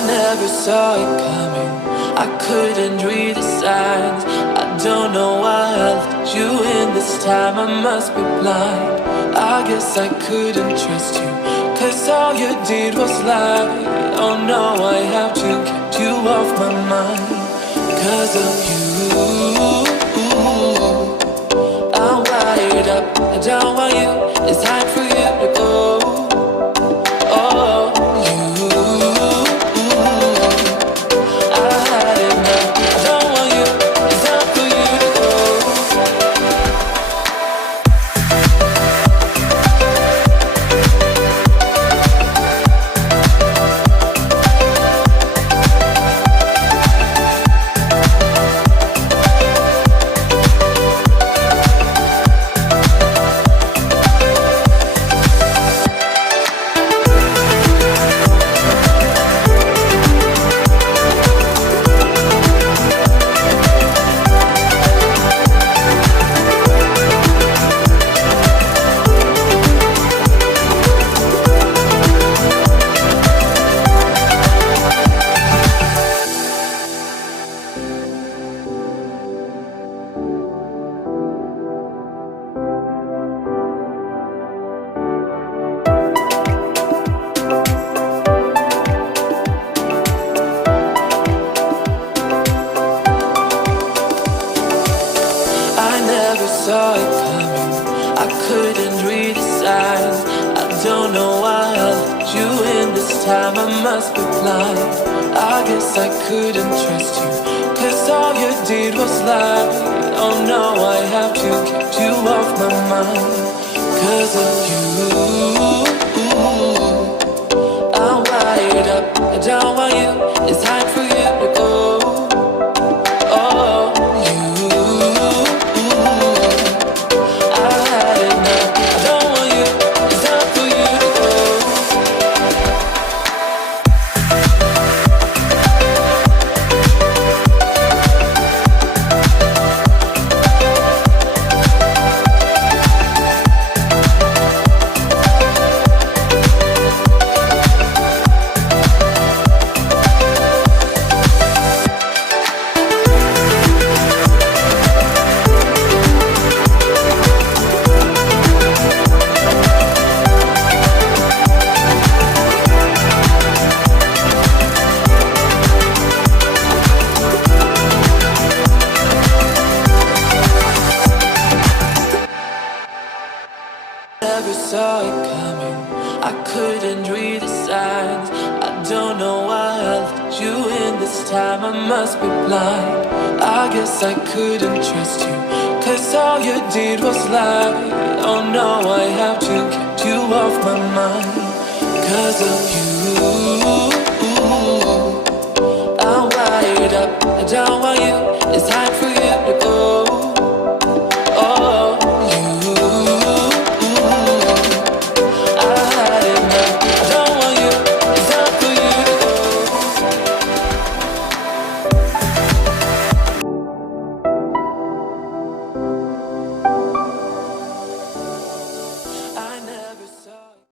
never saw it coming. I couldn't read the signs. I don't know why I let you in this time. I must be blind. I guess I couldn't trust you, 'cause all you did was lie. Oh no, I have to keep you off my mind. 'Cause of you, I'm wired up. I don't want you. It's time for you to go. Oh, you, I had enough. I don't want you. It's time for you to go. Saw it coming. I couldn't read the signs. I don't know why I let you in this time. I must be blind. I guess I couldn't trust you, 'cause all you did was lie. Oh no, I have to keep you off my mind. 'Cause of you, I'm wired up. I don't want you. It's time for you to go. Never saw it coming. I couldn't read the signs. I don't know why I let you in this time. I must be blind. I guess I couldn't trust you, 'cause all you did was lie. Oh no, I have to keep you off my mind. 'Cause of you, I'm wired up. I don't want you. It's time for